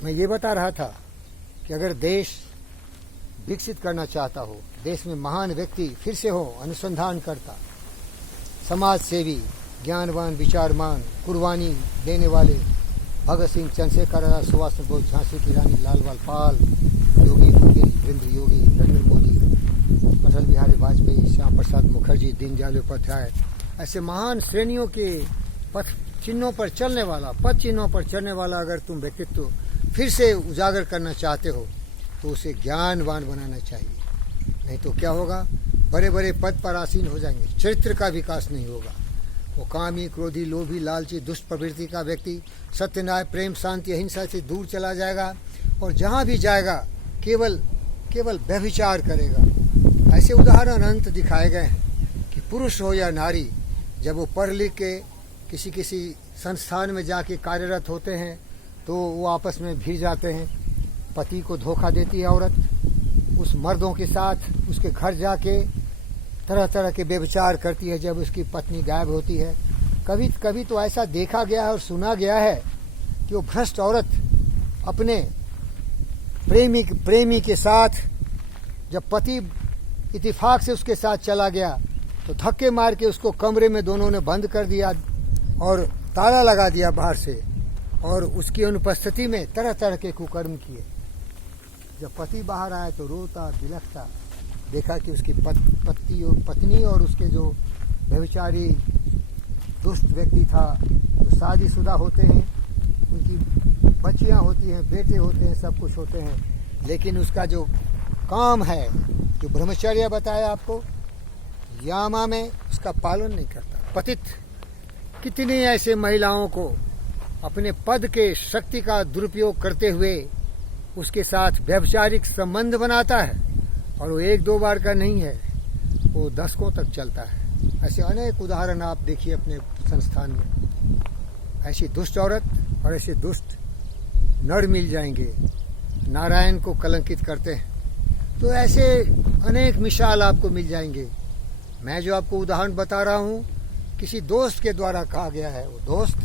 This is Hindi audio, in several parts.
मैं ये बता रहा था कि अगर देश विकसित करना चाहता हो, देश में महान व्यक्ति फिर से हो, अनुसंधान करता, समाज सेवी, ज्ञानवान, विचारमान, कुर्बानी देने वाले भगत सिंह, चंद्रशेखर आजाद, सुभाष चंद्र बोस, झांसी की रानी लालबाल पाल, योगी फकीर, वीरेंद्र योगी, नरेंद्र मोदी, अटल बिहारी वाजपेयी, श्याम प्रसाद मुखर्जी, दीनदयाल उपाध्याय, ऐसे महान श्रेणियों के पथ चिन्हों पर चलने वाला, पथ चिन्हों पर चलने वाला अगर तुम व्यक्तित्व फिर से उजागर करना चाहते हो तो उसे ज्ञानवान बनाना चाहिए। नहीं तो क्या होगा, बड़े बड़े पद पर आसीन हो जाएंगे, चरित्र का विकास नहीं होगा। वो कामी, क्रोधी, लोभी, लालची, दुष्ट प्रवृत्ति का व्यक्ति सत्य, न्याय, प्रेम, शांति, अहिंसा से दूर चला जाएगा और जहाँ भी जाएगा केवल व्यभिचार करेगा। ऐसे उदाहरण अनंत दिखाए गए हैं कि पुरुष हो या नारी, जब वो पढ़ लिख के किसी संस्थान में जाके कार्यरत होते हैं तो वो आपस में भिड़ जाते हैं। पति को धोखा देती है औरत, उस मर्दों के साथ उसके घर जाके तरह तरह के व्यभिचार करती है जब उसकी पत्नी गायब होती है। कभी कभी तो ऐसा देखा गया है और सुना गया है कि वो भ्रष्ट औरत अपने प्रेमी के साथ जब पति इत्तेफाक से उसके साथ चला गया तो धक्के मार के उसको कमरे में दोनों ने बंद कर दिया और ताला लगा दिया बाहर से, और उसकी अनुपस्थिति में तरह तरह के कुकर्म किए। जब पति बाहर आया तो रोता बिलखता, देखा कि उसकी पत्नी और उसके जो व्यभिचारी दुष्ट व्यक्ति था, जो शादीशुदा होते हैं, उनकी बच्चियां होती हैं, बेटे होते हैं, सब कुछ होते हैं, लेकिन उसका जो काम है, जो ब्रह्मचर्य बताया आपको, यामा में उसका पालन नहीं करता। पतित कितनी ऐसे महिलाओं को अपने पद के शक्ति का दुरुपयोग करते हुए उसके साथ व्यभिचारिक संबंध बनाता है, और वो एक दो बार का नहीं है, वो दशकों तक चलता है। ऐसे अनेक उदाहरण आप देखिए अपने संस्थान में। ऐसी दुष्ट औरत और ऐसे दुष्ट नर मिल जाएंगे, नारायण को कलंकित करते हैं। तो ऐसे अनेक मिसाल आपको मिल जाएंगे। मैं जो आपको उदाहरण बता रहा हूँ किसी दोस्त के द्वारा कहा गया है। वो दोस्त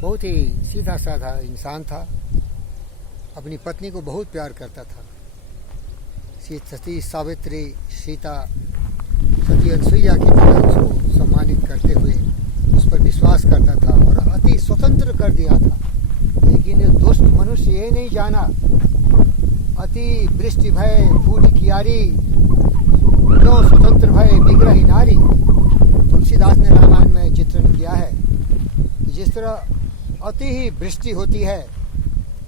बहुत ही सीधा साधा इंसान था, अपनी पत्नी को बहुत प्यार करता था। सती सावित्री, सीता, सती अनसुईया की तरह उसको सम्मानित करते हुए उस पर विश्वास करता था और अति स्वतंत्र कर दिया था। लेकिन ये दुष्ट मनुष्य ये नहीं जाना, अति वृष्टि भय फूट कियारी, क्यों स्वतंत्र भय विग्रही नारी। तुलसीदास ने रामायण में चित्रण किया है कि जिस तरह अति ही वृष्टि होती है,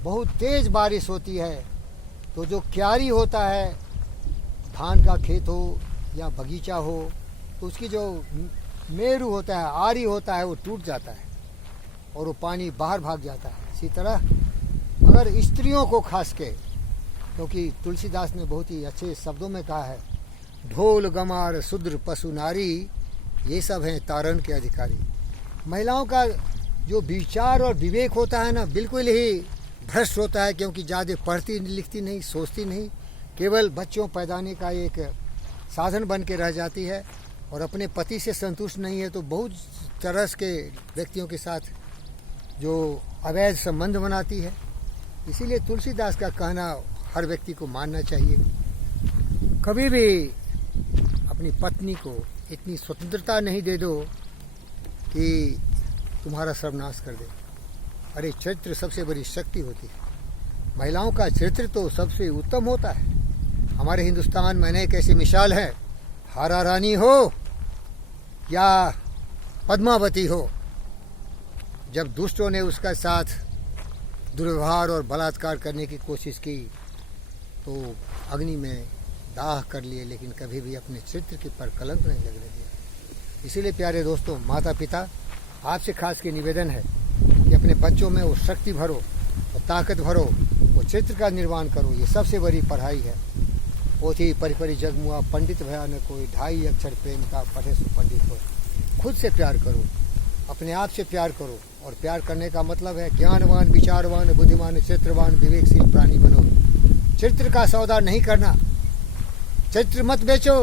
बहुत तेज बारिश होती है, तो जो क्यारी होता है, धान का खेत हो या बगीचा हो, तो उसकी जो मेरू होता है, आरी होता है, वो टूट जाता है और वो पानी बाहर भाग जाता है। इसी तरह अगर स्त्रियों को खास के, क्योंकि तुलसीदास ने बहुत ही अच्छे शब्दों में कहा है, ढोल गमार शूद्र पशु नारी, ये सब हैं तारण के अधिकारी। महिलाओं का जो विचार और विवेक होता है ना, बिल्कुल ही भ्रष्ट होता है, क्योंकि ज़्यादा पढ़ती लिखती नहीं, सोचती नहीं, केवल बच्चों पैदाने का एक साधन बन के रह जाती है और अपने पति से संतुष्ट नहीं है तो बहुत तरह के व्यक्तियों के साथ जो अवैध संबंध बनाती है। इसीलिए तुलसीदास का कहना हर व्यक्ति को मानना चाहिए। कभी भी अपनी पत्नी को इतनी स्वतंत्रता नहीं दे दो कि तुम्हारा सर्वनाश कर दे। अरे चरित्र सबसे बड़ी शक्ति होती है। महिलाओं का चरित्र तो सबसे उत्तम होता है। हमारे हिंदुस्तान में अनेक ऐसी मिसाल है, हारा रानी हो या पद्मावती हो, जब दुष्टों ने उसका साथ दुर्व्यवहार और बलात्कार करने की कोशिश की तो अग्नि में दाह कर लिए, लेकिन कभी भी अपने चरित्र के पर कलंक नहीं लगने दिया। इसीलिए प्यारे दोस्तों, माता पिता, आपसे खास के निवेदन है कि अपने बच्चों में वो शक्ति भरो, वो ताकत भरो, वो चरित्र का निर्माण करो। ये सबसे बड़ी पढ़ाई है। पोथी परिपरि जगमुआ पंडित भया न कोई, 2.5 अक्षर प्रेम का पढ़े सो पंडित हो। खुद से प्यार करो, अपने आप से प्यार करो, और प्यार करने का मतलब है ज्ञानवान, विचारवान, बुद्धिमान, चरित्रवान, विवेकशील प्राणी बनो। चरित्र का सौदा नहीं करना। चरित्र मत बेचो,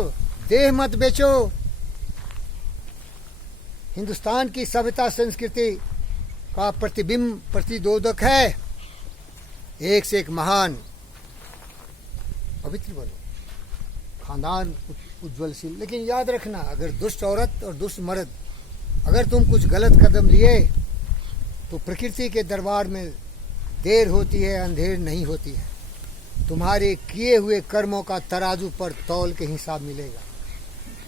देह मत बेचो। हिंदुस्तान की सभ्यता, संस्कृति का प्रतिबिंब प्रतिरोधक है, एक से एक महान पवित्र बनो, खानदान उज्ज्वलशील। लेकिन याद रखना, अगर दुष्ट औरत और दुष्ट मर्द, अगर तुम कुछ गलत कदम लिए तो प्रकृति के दरबार में देर होती है, अंधेर नहीं होती है। तुम्हारे किए हुए कर्मों का तराजू पर तौल के हिसाब मिलेगा।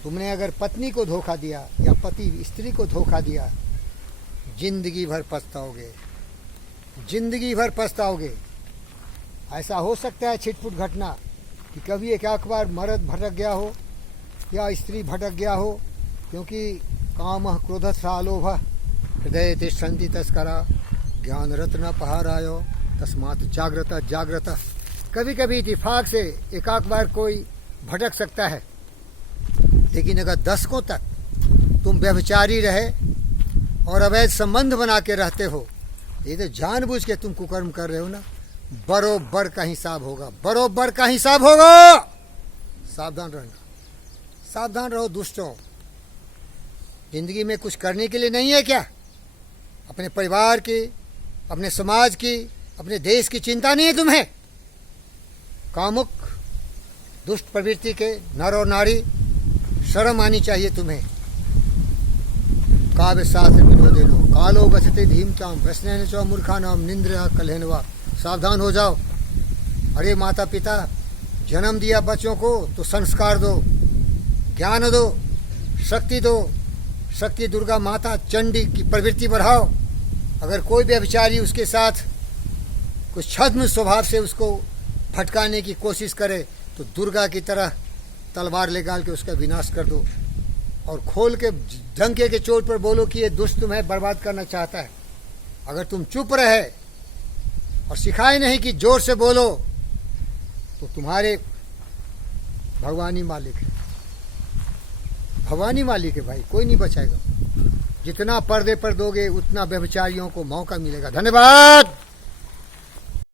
तुमने अगर पत्नी को धोखा दिया या पति स्त्री को धोखा दिया, जिंदगी भर पछताओगे, जिंदगी भर पछताओगे। ऐसा हो सकता है छिटपुट घटना कि कभी एक बार मर्द भटक गया हो या स्त्री भटक गया हो, क्योंकि कामः क्रोधः लोभः हृदये तिष्ठन्ति तस्करा ज्ञान रत्न पहारायो तस्मात् जाग्रता जाग्रता। कभी कभी इत्तेफाक से एक बार कोई भटक सकता है, लेकिन अगर दशकों तक तुम व्यभिचारी रहे और अवैध संबंध बना के रहते हो, ये तो जानबूझ के तुम कुकर्म कर रहे हो ना, बरोबर का हिसाब होगा, बरोबर का हिसाब होगा। सावधान रहना, सावधान रहो दुष्टों। जिंदगी में कुछ करने के लिए नहीं है क्या? अपने परिवार की, अपने समाज की, अपने देश की चिंता नहीं है तुम्हें? कामुक दुष्ट प्रवृत्ति के नर और नारी, शर्म आनी चाहिए तुम्हें। काव्य शास्त्र विनोदेनो कालो गच्छति धीमताम वैष्णव च मूर्खानाम निंद्रा कलहनवा। सावधान हो जाओ। अरे माता पिता, जन्म दिया बच्चों को तो संस्कार दो, ज्ञान दो, शक्ति दो। शक्ति दुर्गा माता चंडी की प्रवृत्ति बढ़ाओ। अगर कोई व्यभिचारी उसके साथ कुछ छद्म स्वभाव से उसको भटकाने की कोशिश करे तो दुर्गा की तरह तलवार निकाल के उसका विनाश कर दो और खोल के डंके के चोट पर बोलो कि ये दुष्ट तुम्हें बर्बाद करना चाहता है। अगर तुम चुप रहे और सिखाए नहीं कि जोर से बोलो, तो तुम्हारे भगवान ही मालिक है, भगवान ही मालिक है भाई, कोई नहीं बचाएगा। जितना पर्दे पर दोगे उतना व्यभिचारियों को मौका मिलेगा। धन्यवाद।